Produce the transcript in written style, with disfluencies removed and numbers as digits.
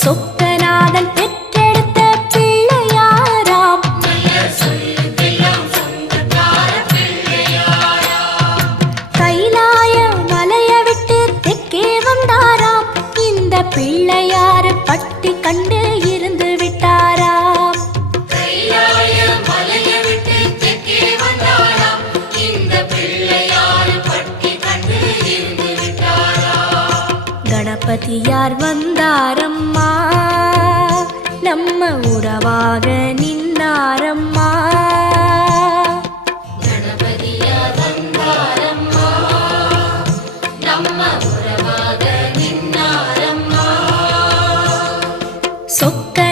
சொக்கநாதன் பெற்றெடுத்த பிள்ளையாராம். கைலாய மலைய விட்டு தெற்கே வந்தாராம். இந்த பிள்ளையாரு பட்டி கண்டு இருந்து விட்டாராம். கணபதியார் வந்தாரம்மா, நம்ம உறவாக நின்னாரம்மா. கணபதியார் வந்தாரம்மா, நம்ம உறவாக நின்னாரம்மா. சொக்க